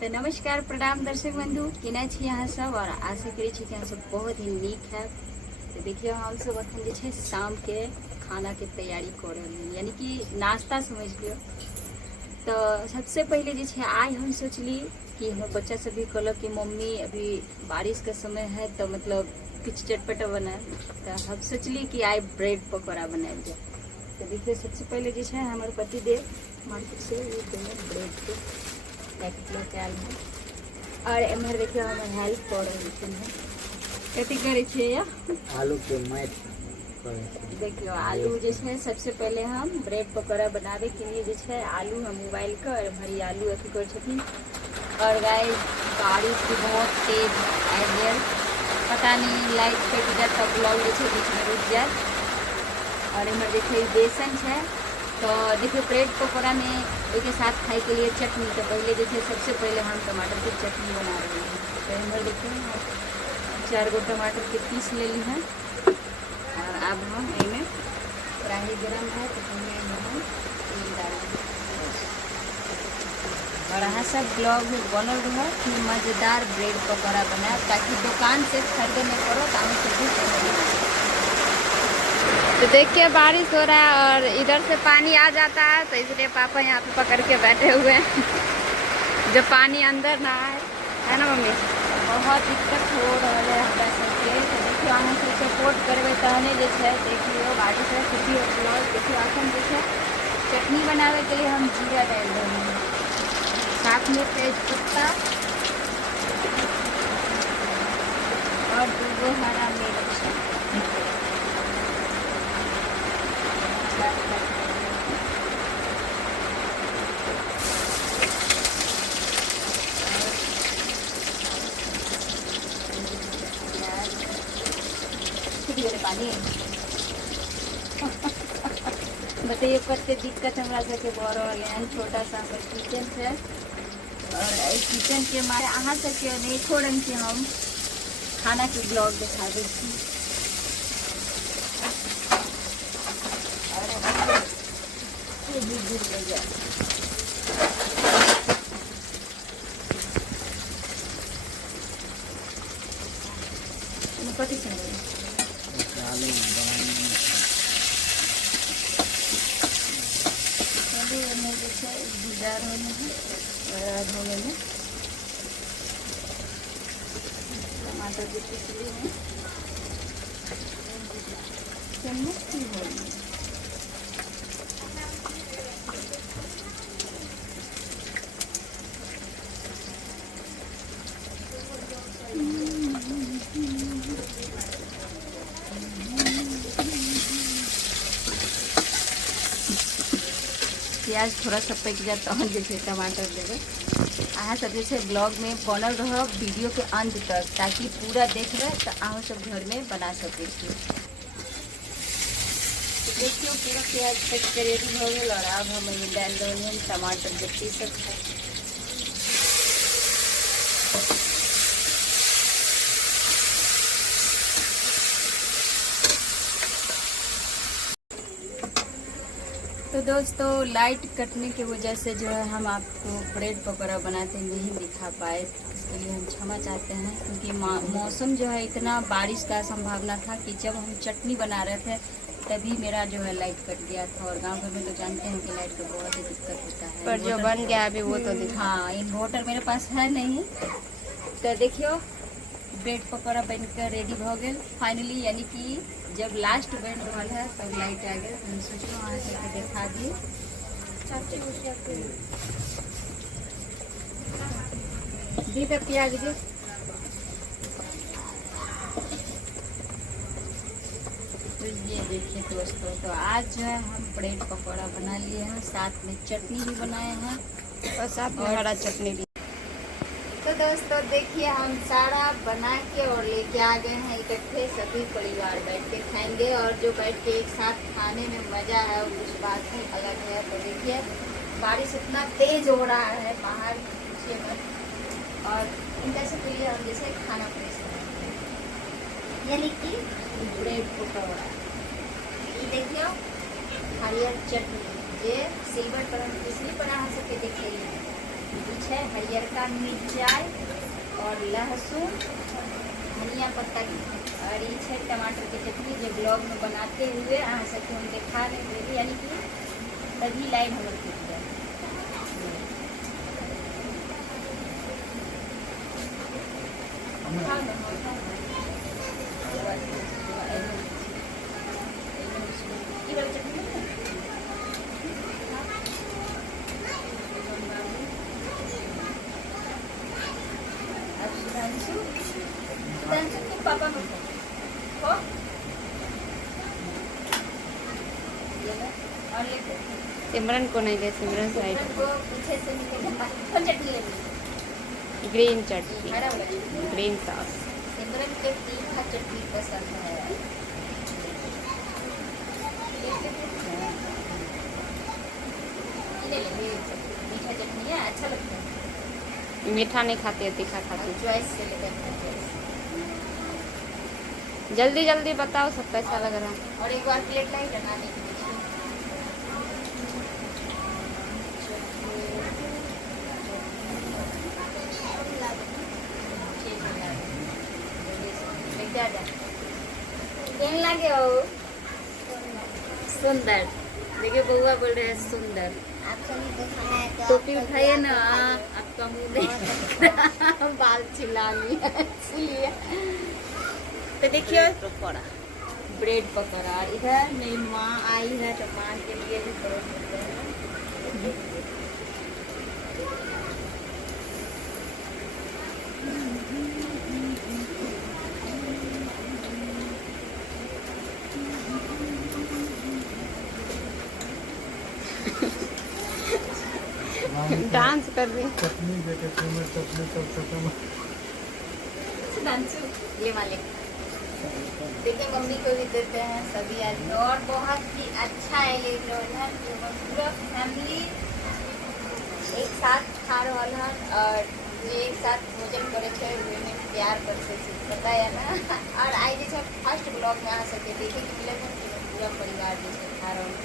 तो नमस्कार प्रणाम दर्शक बंधु केना छी अहाँ सब और आशा करै छी कि अहाँ सब बहुत ही नीक है। तो देखिए हम सब अखन जे छै शाम के खाना के तैयारी कर रहल हैं, यानी कि नाश्ता समझ लियो। तो सबसे पहले जे छै आज हम सोचली कि हमर बच्चा सब भी कहलक कि मम्मी अभी बारिश का समय है तो मतलब कुछ चटपटा बनाए, तो हम सोचली कि आज ब्रेड पकौड़ा बनाएल जाए। तो देखिए सबसे पहले जे छै हमर पति देव मार्केट से ब्रेड के पैकेट लेके आयल है और एम्हर देखियो हम हेल्प कर रहे हैं। कथी करे छियै या आलू के मैट देखियो आलू जे छै सबसे पहले हम ब्रेड पकौड़ा बनावे के लिए जे छै आलू हम उबाल कर और भरी आलू अथी कर छथिन। और गाइस बारिश भी बहुत तेज आबि गेल, पता नहीं लाइट कटि जाए तब ब्लॉग जे छै बीच में रुक जाए। और इम्हर देखिए बेसन है तो देखिए ब्रेड पकौड़ा में उसके साथ खाए के लिए चटनी। तो पहले देखिए सबसे पहले हम टमाटर की चटनी बना रहे हैं। तो इधर देखिए 4 गो टमाटर के पीस ले ली हैं और अब हम इनमें कढ़ाई गरम है तो हम तेल डालेंगे और अहाँ सब ब्लॉग में बनल रहो कि मज़ेदार ब्रेड पकौड़ा बनाए ताकि दुकान से खरीदे नहीं पड़ो तो हम सब। तो देखिए बारिश हो रहा है और इधर से पानी आ जाता है तो इसलिए पापा यहाँ पे पकड़ के बैठे हुए हैं जब पानी अंदर ना आए, है ना मम्मी। बहुत दिक्कत हो रहा है हमरा सबके। तो देखिए अहाँ सब सपोर्ट करबे तहने जे छै देखियो बारिश है खुशी हो। देखिए अखन जे छै चटनी बनावे के लिए हम जीरा डाल रहे हैं, साथ में तेज पत्ता और 2 हरा मिर्च। पानी बताइए कते दिक्कत हमरा सबके भऽ रहल है। छोटा सा किचन है और किचन के मारे अहाँ सबके अनेको रंग के हम खाना के ब्लॉग दिखाबे छी। कथी भुजा रहे हैं टमाटर भी पीस लिए हैं चम्मच हो रही प्याज थोड़ा सा पक जाए तो जैसे टमाटर देवे। अहाँ सब जैसे ब्लॉग में बनल रहो वीडियो के अंत तक ताकि पूरा देख रहे तो अहाँ सब घर में बना सके। देखियो पूरा प्याज पक के रेडी हो गया और अब हम डाल रहे हैं टमाटर के पीस। तो दोस्तों लाइट कटने की वजह से जो है हम आपको ब्रेड पकौड़ा बनाते नहीं दिखा पाए, इसके लिए हम क्षमा चाहते हैं। क्योंकि मौसम जो है इतना बारिश का संभावना था कि जब हम चटनी बना रहे थे तभी मेरा जो है लाइट कट गया था। और गांव घर में तो जानते हैं कि लाइट का बहुत ही दिक्कत होता है। पर जो बन गया अभी वो तो हाँ इन्वर्टर मेरे पास है नहीं। तो देखियो ब्रेड पकौड़ा बनकर रेडी हो गए फाइनली, यानी कि जब लास्ट बन रहा है तब लाइट आ गया। हम सोचो वहाँ से दिखा दिए दी तक प्याज दे। तो ये देखिए दोस्तों, तो आज जो है हम ब्रेड पकौड़ा बना लिए हैं, साथ में चटनी भी बनाए हैं और साथ में हरा चटनी भी। तो दोस्तों देखिए हम सारा बना के और लेके आ गए हैं इकट्ठे, सभी परिवार बैठ के खाएंगे। और जो बैठ के एक साथ खाने में मज़ा है वो कुछ बात ही अलग है। तो देखिए बारिश इतना तेज हो रहा है बाहर पूछिए मत। और इनका से पहले हम जैसे खाना प्रेस करते हैं, यानी कि ब्रेड पकौड़ा। ये देखिए हरियर चटनी ये सिल्वर पर हम इसलिए बना सके देखिए कुछ है हरियर का मिर्चाई और लहसुन धनिया पत्ता की और ये है टमाटर की चटनी जो ब्लॉग में बनाते हुए अहाँ सबके हम देखा रहे थे यानी कि तभी लाइन हमर टूट जाए। पापा को सिमरन को नहीं दे, सिमरन साइड को पीछे से निकल चटनी लेनी ग्रीन चटनी, ग्रीन सॉस। सिमरन के तीखा चटनी पसंद है। मीठा चटनी है, अच्छा लगता है। मीठा नहीं खाती है, तीखा खाती है। चॉइस से लेकर जल्दी जल्दी बताओ, सब कैसा लग रहा है। और एक बार प्लेट लाई बनाने के लिए लगे हो सुंदर। देखिए बउआ बोल रहे हैं सुंदर। टोपी उठाइए ना, आपका मुंह नहीं बाल चिल्ला लिया इसलिए। तो देखिए पकौड़ा, ब्रेड पकौड़ा। इधर मेरी माँ आई है तो माँ के लिए भी परोस हैं। डांस कर रही चटनी देके चटनी सब खत्म। ये वाले देखिए मम्मी को भी देते हैं सभी आदमी। और बहुत ही अच्छा है ये लोग पूरा फैमिली एक साथ खा रहा है और ये एक साथ भोजन करे छे प्यार करते पता है ना। और आई जैसे फर्स्ट ब्लॉग में आ सके देखे कि पूरा परिवार जैसे खा रहा हूँ।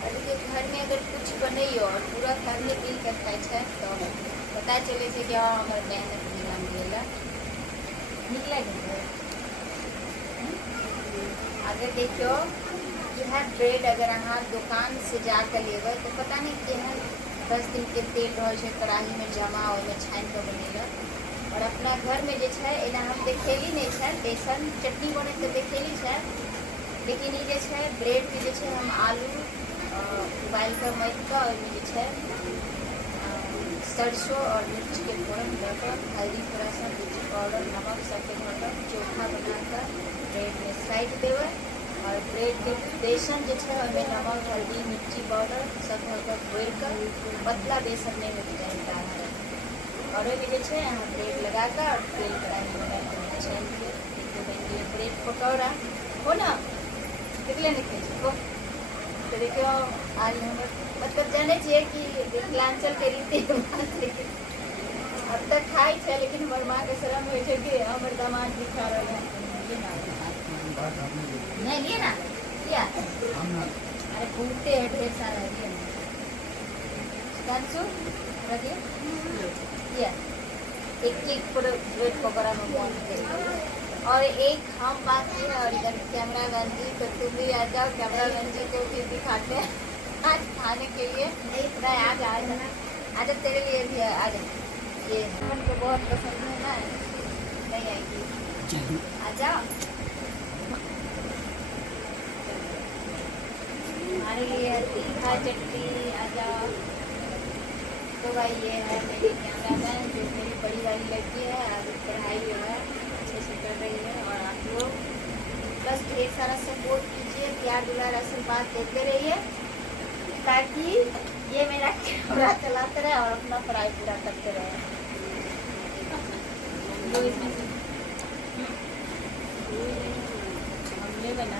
और देखिए घर में अगर कुछ बने और पूरा फैमिली मिल कर खाए छे तो पता चले छे कि हाँ हमारे मेहनत बिना मिलेगा निकला। अगर देखियो यह ब्रेड अगर अहाँ दुकान से जाकर लेबै तो पता नहीं केहन 10 दिन के तेल रहे कढ़ाई में जमा और छान कर बनेगा। और अपना घर में जो है एना हम देखेली नहीं है, बेसन चटनी बने तो देखेली है, लेकिन ये जो है ब्रेड के जो हम आलू उबाल कर मत का और सरसों और मिर्च के फोरन देकर हल्दी थोड़ा सा मिर्ची पाउडर नमक सबके धरकर चोखा बनाकर ब्रेड में साइड देवे। और ब्रेड के बेसन जो है हमें नमक हल्दी मिर्ची पाउडर सब धरकर घोर कर पतला बेसन में मिल जाएगा। और जो है यहाँ ब्रेड लगाकर और तेल कढ़ाई में छान के ब्रेड पकौड़ा हो ना निकले निकले। तो देखियो आज हम मतलब जाने चाहिए कि मिथिलांचल के रीति अब तक खाई थे, लेकिन हमारे माँ के शर्म हो कि हमारे दामाद भी खा रहे हैं। नहीं लिए ना क्या अरे घूमते हैं ढेर सारा लिए एक ब्रेड पकौड़ा में बंद। और एक हम बाकी है और इधर कैमरा गंजी तो तुम भी आ जाओ, कैमरा गंजी को भी दिखाते हैं आज खाने के लिए। नहीं आ जा आजा तेरे लिए भी है, आ जा। ये हमको बहुत पसंद है ना, नहीं आएगी आ जाओ हमारे लिए तीखा चटनी आ जाओ। तो भाई ये है मेरी कैमरा मैन जो मेरी बड़ी वाली लड़की है, आज पढ़ाई जो है अच्छे से कर रही है। और आप लोग बस ढेर सारा सपोर्ट कीजिए, प्यार दुलार आशीर्वाद देते रहिए ताकि ये मेरा कैमरा चलाते रहे और अपना पढ़ाई पूरा करते रहे। लोग इसमें से हमने बना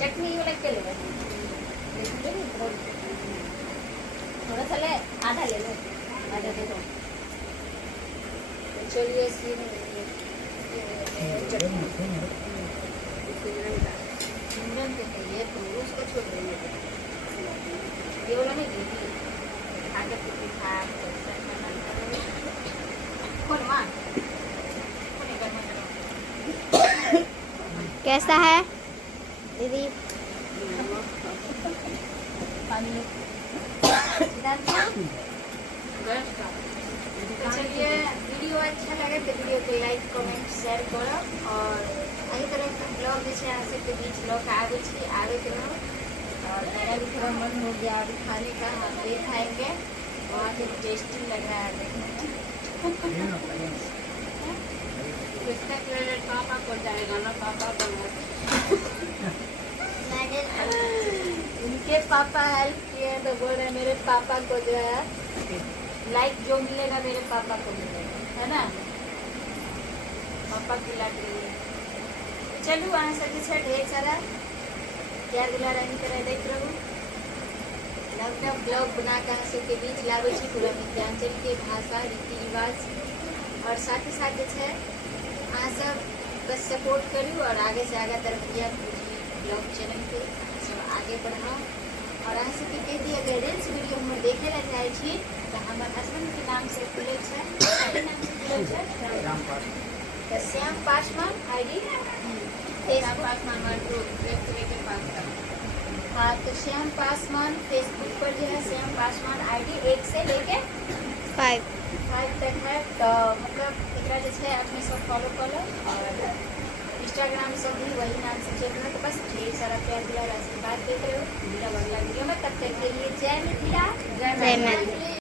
चटनी वाला क्या लेगा थोड़ा सा ले, आधा ले लो, आधा दे दो। चलिए चटनी तो उसको छोड़ देंगे। ये वाला नहीं दी आगे कुछ खा कौन मां कौन एक बार कैसा है दीदी? पानी तो चलिए वीडियो अच्छा लगे तो वीडियो को लाइक कमेंट शेयर करो और अही तरह के ब्लॉग जैसे यहाँ से बीच लोग आगे करो और मेरा भी थोड़ा मन हो गया अभी खाने का हम ये खाएंगे बहुत ही टेस्टी लग रहा है देखने में इसका क्रेडिट पापा को जाएगा ना पापा को उनके पापा हेल्प किए तो बोल रहे मेरे पापा को जो है लाइक जो मिलेगा मेरे पापा को मिलेगा है ना पापा की लाट रही है चलो वहाँ से ढेर सारा प्यार दुलार एनी तरह देख रहो नवटा ब्लॉग बना कर सबके बीच लावे छी पूरा मिथिलांचल के भाषा रीति रिवाज और साथ ही साथ है अहाँ सब बस सपोर्ट करू और आगे से आगे तरक्कियाँ ब्लॉग चैनल के सब आगे बढ़ाओ और अहाँ सबके कह दी अगर रील्स वीडियो हम देखे ला चाहे छी तो हमारे हस्बैंड के नाम से खुले है कथी नाम से खुले है तो श्याम पासवान आईडी श्याम पासवान 1 2 के पास का हाँ तो श्याम पासवान फेसबुक पर जो है श्याम पासवान आईडी 1 से लेके 5 तक है तो मतलब एकरा जो है अपने सब फॉलो कर लो और इंस्टाग्राम सब भी वही नाम से चल रहा है तो बस ढेर सारा प्यार दिला आशीर्वाद देते रहो अगला वीडियो में तब तक के लिए जय मिथिला जय मैथिली।